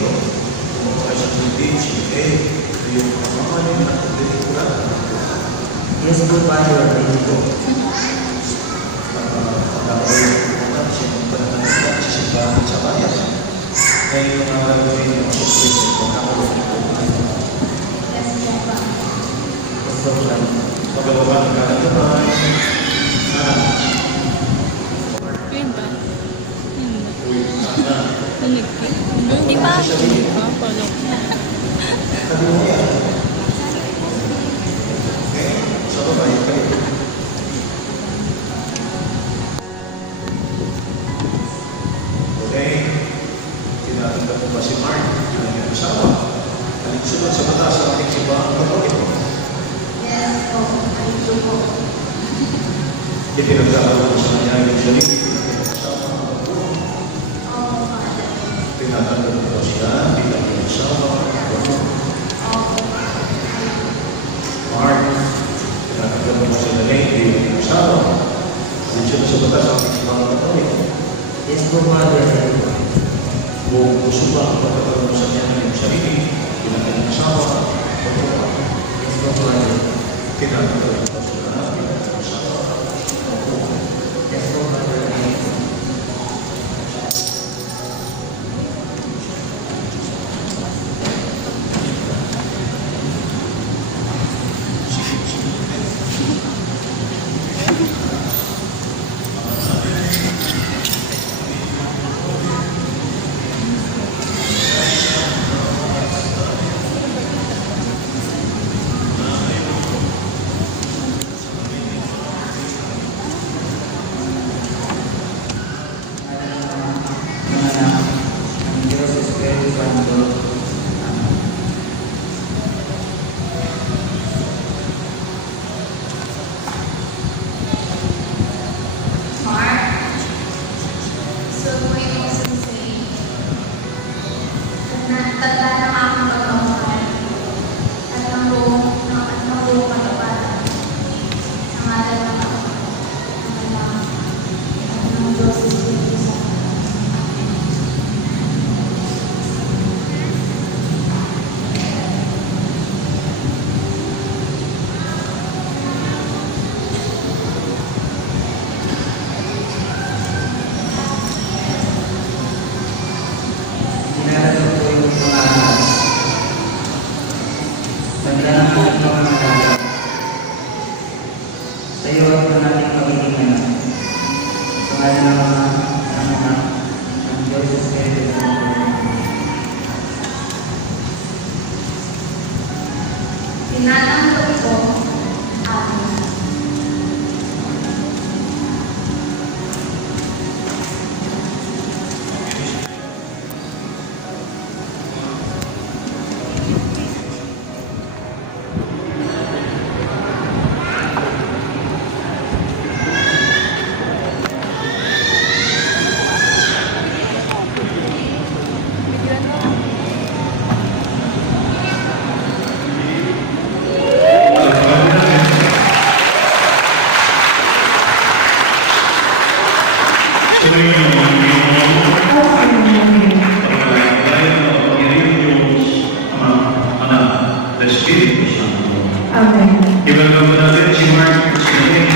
kayo. Kung kayo sa tubig, sige, yung mamahalin na pelikula. Yes po, Father. Thank you. Pagkakaroon ng pananalig sa simbahan sa bayan. Ngayon yung mga gagawin yung suspect kung nakaroon ito. Yes po, Father. Pagkagawa ng kalagaman, Yun ba? Hindi pa. Hindi pa. Follow. sa babae kayo. Okay, tinatanggap mo ba si Mark? Yun ang iyong asawa. Alinsunod sa batas sa ating simbahan Katoliko. Yes po, ayun po. Itinagkakaroon sa kanya yung sarili. Oo, Father. Tinatanggap mo ba siya bilang iyong asawa? Oo, Mark, tinatanggap mo si Elaine bilang iyong asawa. Alinsunod sa batas sa ating simbahan Katoliko. yes po, Father. Kung gusto ba ang pagkakaroon sa kanya ng sarili, bilang iyong asawa, Yes po, Father. tinatanggap mo siya bilang iyong asawa. Yes po, Father. Ang Diyos Espiritu Santo. Mark, gusto ko yung sensei. Tanda ng aking pagmamahal at ng buong katapatan. Sa ngalan ng Ama, ng Anak, at ng Diyos Espiritu Santo. Tinatanggap po yung mga ahas. Tanda ng buong mga nagagap. Sa iyo at ng ating pagiging anak. Sa ngalan ng Ama, ng Anak, ng Diyos Espiritu Santo. Tinatanggap ko, Amen. Ibalagay mo natin si Mark, si Elaine,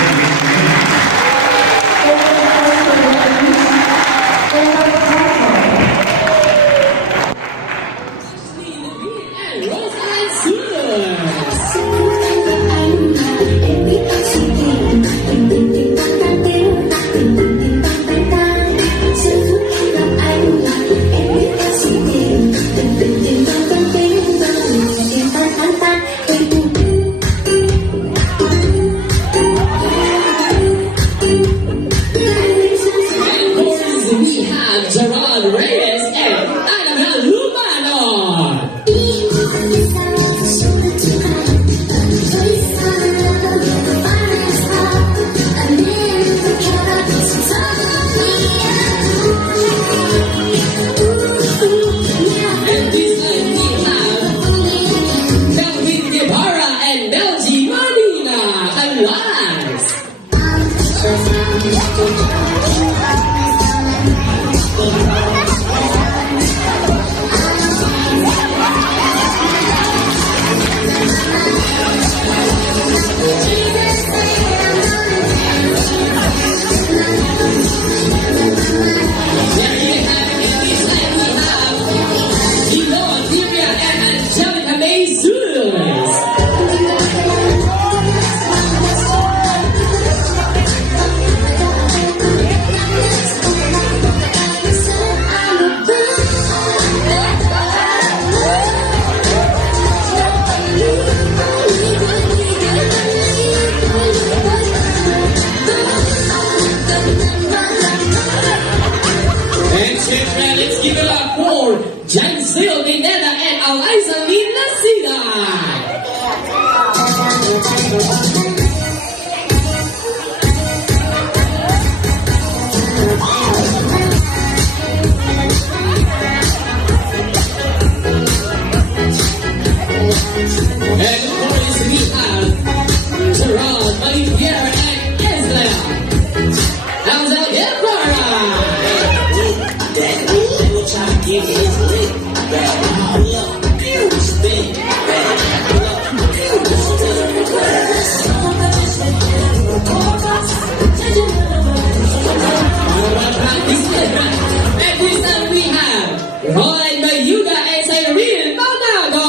And this time we have Roland Mayuga and Cyril Banago.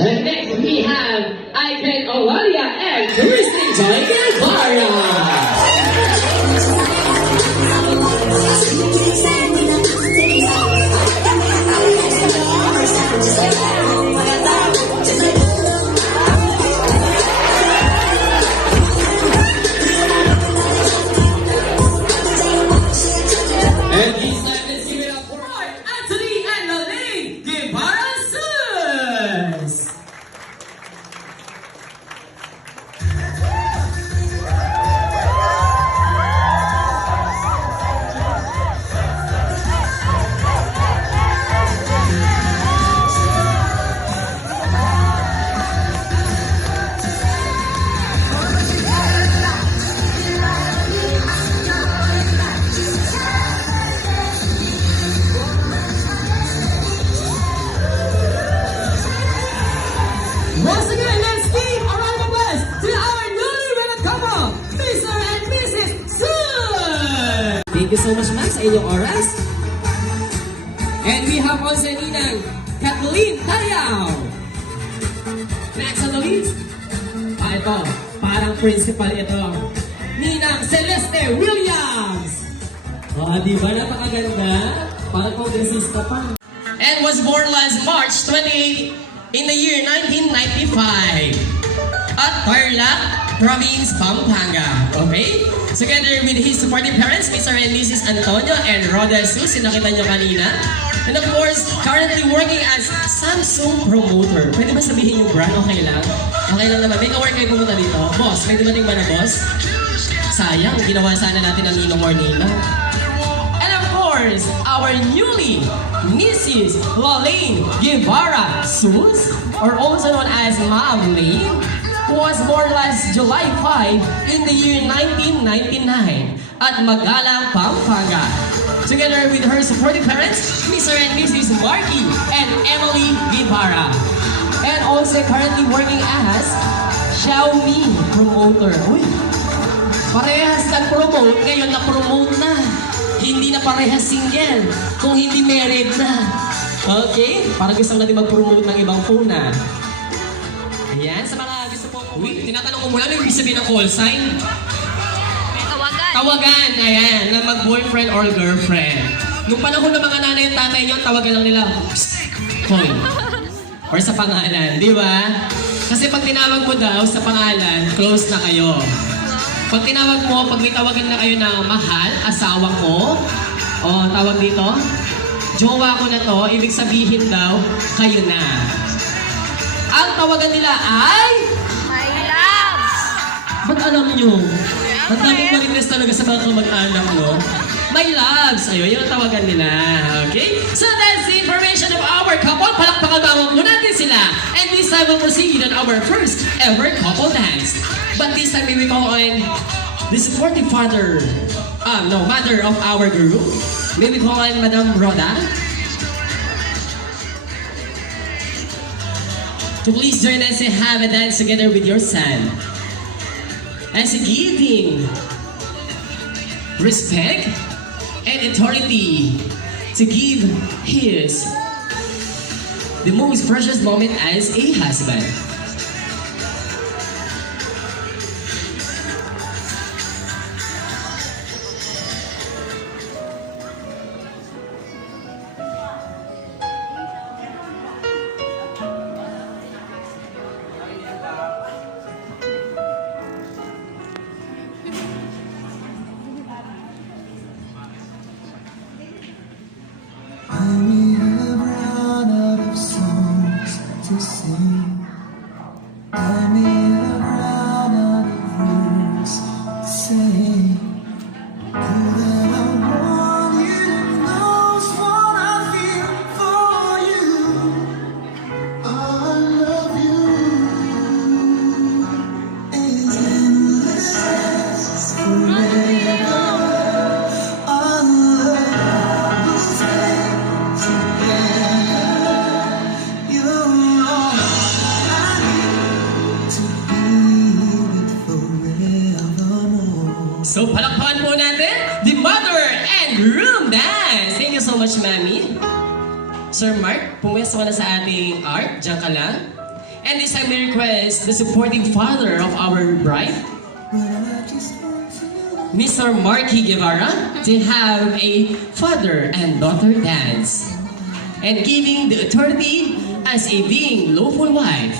And next we have Icon Olalia and Kristen Joy Guevara. And this time, let's give it up for Mark, Anthony, and Lalaine Guevara Sus. Once again, let's give a round of applause to our newly wedded couple, Mr. and Mrs. Sun! Thank you so much, ma'am, sa inyong oras. And we have also Ninang Kathleen Tayaw. Next on the list, ito, parang principal ito. Ninang Celeste Williams. Di ba napakaganda? Parang kongresista pa. And was born last March 28 in the year 1995 at Tarlac, Province, Pampanga. Okay? Together with his supportive parents, Mr. and Mrs. Antonio and Roda Sus, yung nakita nyo kanina. And of course, currently working as Samsung promoter. Pwede ba sabihin yung brand? Okay lang? Okay lang naman. May ka-work kayo pumunta dito. Boss, may dumating ba na boss? Sayang, ginawa sana natin ang Ninong or Nina. And of course, our newly Mrs. Lalaine Guevara Sus, or also known as Ma'am Lane, was born last July 5 in the year 1999 at Magalang, Pampanga. Together with her supportive parents, Mr. and Mrs. Marky and Emily Guevara. And also currently working as Xiaomi promoter. Uy, parehas nag-promote, ngayon na-promote na. Hindi na parehas single, kung hindi married na. Okay? Parang gusto natin mag-promote ng ibang phone na. Ayan, sa mga gusto po. Uy, tinatanong ko muna, ano yung ibig sabihin ng call sign? Tawagan. Tawagan, ayan, na mag-boyfriend or girlfriend. Nung panahon ng mga nanay at tatay nyo, tawagan lang nila, psst, hoy. Or sa pangalan, di ba? Kasi pag tinawag mo daw sa pangalan, close na kayo. Pag tinawag mo, pag may tawagan na kayo na mahal, asawa ko, o tawag dito, jowa ko na to, ibig sabihin daw, kayo na. Ang tawagan nila ay... My loves. Ba't alam nyo? Ang daming marites talaga sa mga kamag-anak mo. My loves! Ayun, yung tawagan nila. Okay? So that's the information of our couple. Palakpakan mo natin sila. And this time we'll proceed on our first ever couple dance. But this time we will call on the supportive mother of our group. May we call on Madam Roda to please join us and have a dance together with your son. As a giving respect and authority to give his the most precious moment as a husband. I may have run out of songs to sing. I may have run out of words to say. All that I want you to So, palakpakan po natin the mother and room dance. Thank you so much, Mami. Sir Mark, pumwesto ka na sa ating art. Diyan ka lang. And this time, we request the supporting father of our bride, Mr. Marky Guevara, to have a father and daughter dance. And giving the authority as a being lawful wife.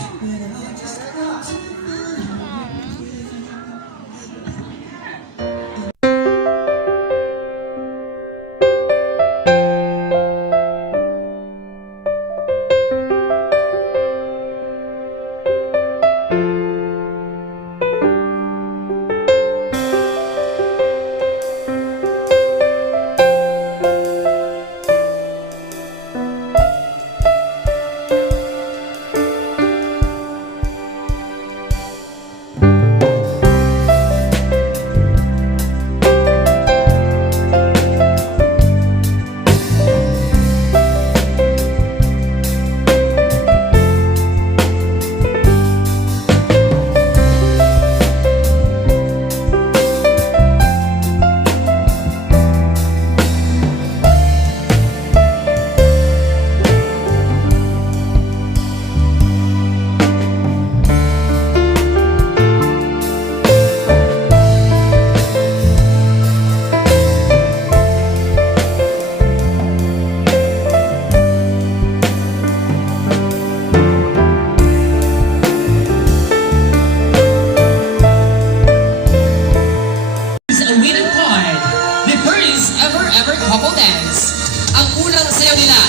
Couple dance. Ang unang sayaw nila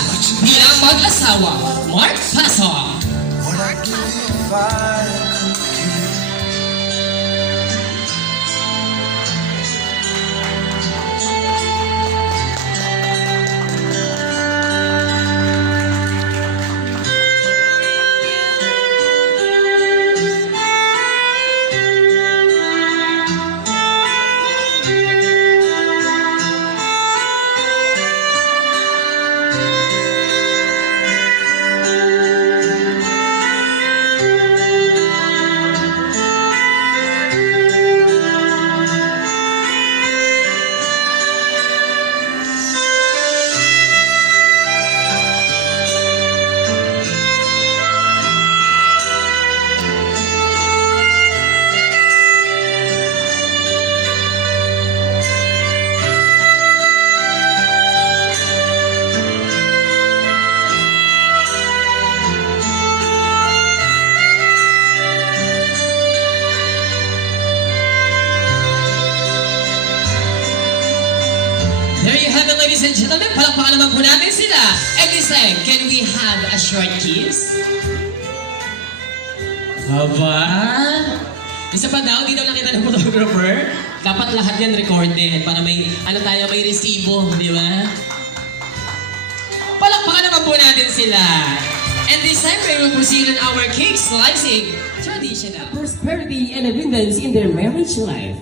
bilang mag-asawa, Mark Pasok. Would I give you if I could kill? There you have it, ladies and gentlemen. Palakpakan naman po natin sila. And this time, can we have a short kiss? Aba? Isa pa daw, di daw nakita ng photographer. Dapat lahat yan recorded para may, may resibo, di ba? Palakpakan naman po natin sila. And this time, we will proceed on our cake slicing. Traditional prosperity and abundance in their marriage life.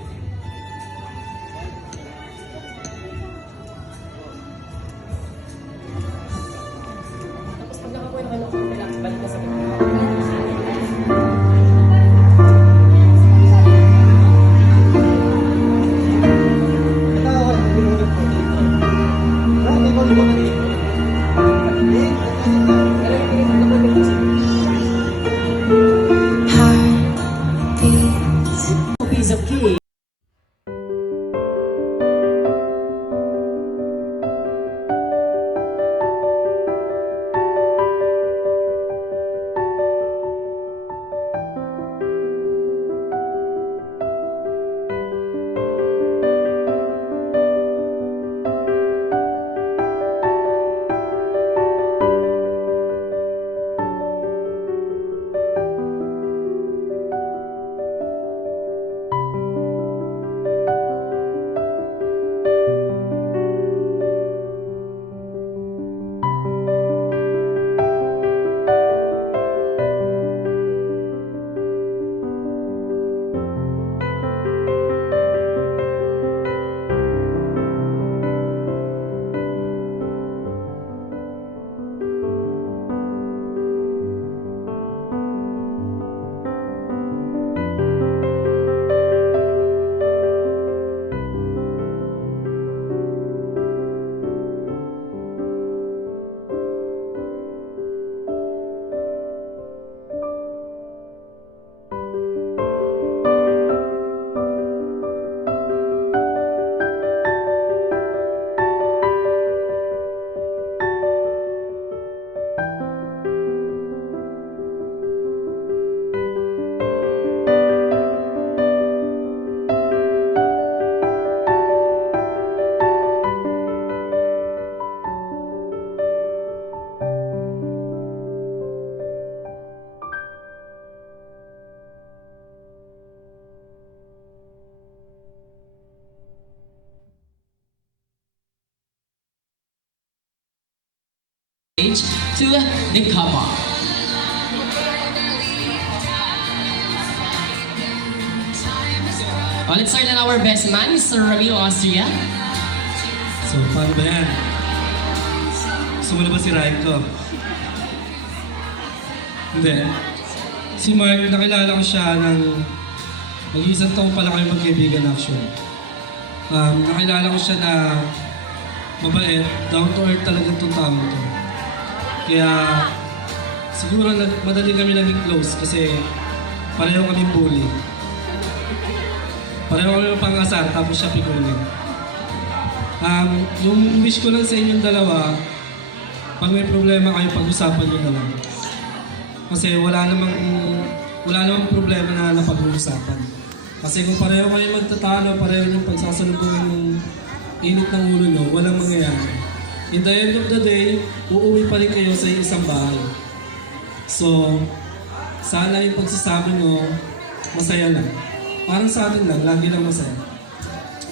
Piece of cake. to the couple. Oh, let's start on our best man, Mr. Ramiro Austria. So, paano ba yan? Gusto mo na ba sirahin ko? Hindi. Si Mark, nakilala ko siya ng mag-iisang taon pa lang kami magkaibigan actually. Nakilala ko siya na mabait, down to earth talaga itong tao to. Kaya siguro madali kami naging close kasi pareho kami bully. Pareho kami pang-asar tapos siya pikulin. Yung wish ko lang sa inyong dalawa, pag may problema kayo, pag-usapan nyo na lang. Kasi wala namang problema na napag-uusapan. Kasi kung pareho kayo magtatalo, pareho yung pagsasalubungin ng init ng ulo nyo, walang mangyayari. In the end of the day, uuwi pa rin kayo sa isang bahay. So, sana yung pagsasama nyo, masaya lang. Parang sa atin lang, lagi lang masaya.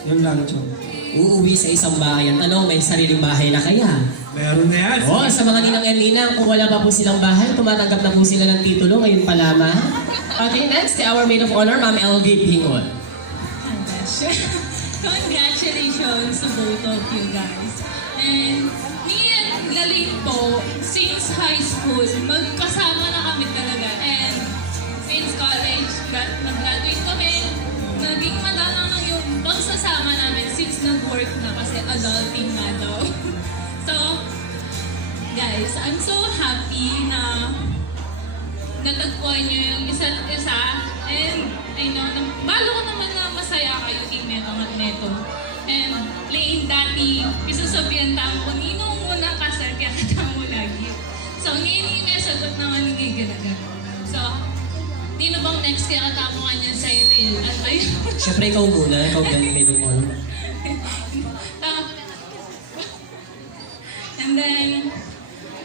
Yun lang, Chong. Uuwi sa isang bahay. Ang tanong, may sariling bahay na kaya? Meron na yan. Oh, sa mga ninang and ninang, kung wala pa po silang bahay, tumatanggap na po sila ng titulo ngayon pa lamang. Okay, next, our maid of honor, Ma'am LV Pingon. Congratulations to both of you guys. And me and Lalene po, since high school, magkasama na kami talaga. And since college, nag-graduate kami, naging madala lang yung pagsasama namin since nag-work na kasi adulting na daw. So, guys, I'm so happy na natagpuan nyo yung isa't isa. And I know, balo ko naman na masaya kayo kay Metong at Meto. And Lane, dati, isusabihan tamo ko, ninong muna ka, sir, kaya katamo lagi. So, ngayon yung sagot naman yung gagalaga. So, nino bang next kaya katamo ka niyan sa email? At ayun. Siyempre, ikaw muna. Ikaw galing maid of honor. And then,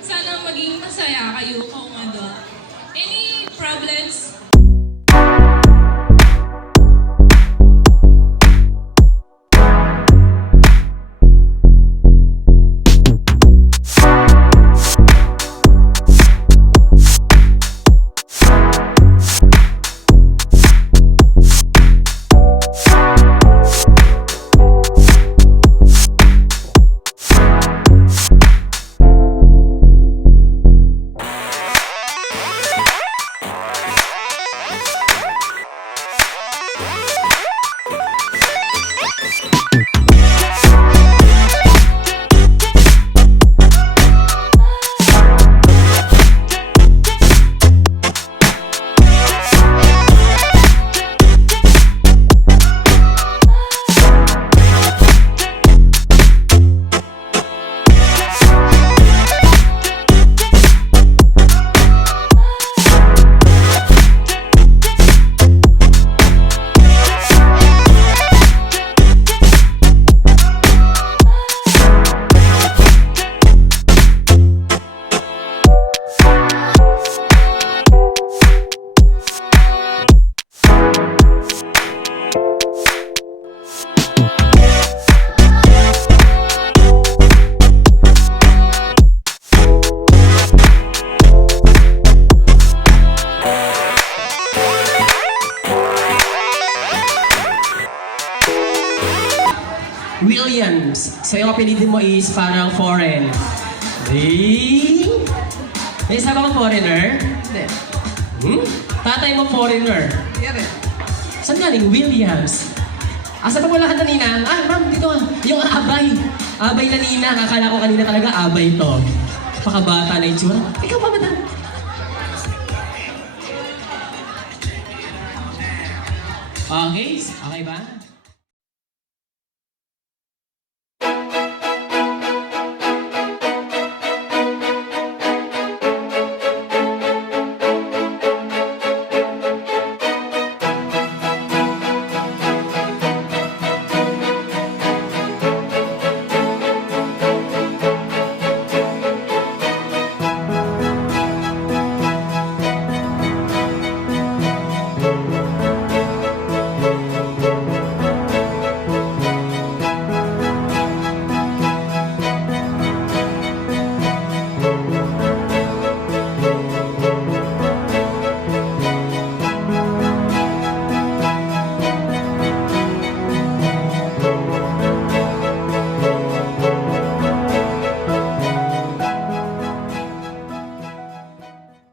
sana maging masaya kayo kung ano. Any problems? Williams. So yung apelido mo is parang foreign. May isa ba kang foreigner? Hindi. Tatay mo foreigner. Yan eh. Saan galing? Williams. Asa ba wala ka na nina? Ma'am, dito. Yung abay. Abay na nina. Akala ko kanina talaga abay to. Pakabata na itsura. Ikaw ba, madam? Okay? Okay ba?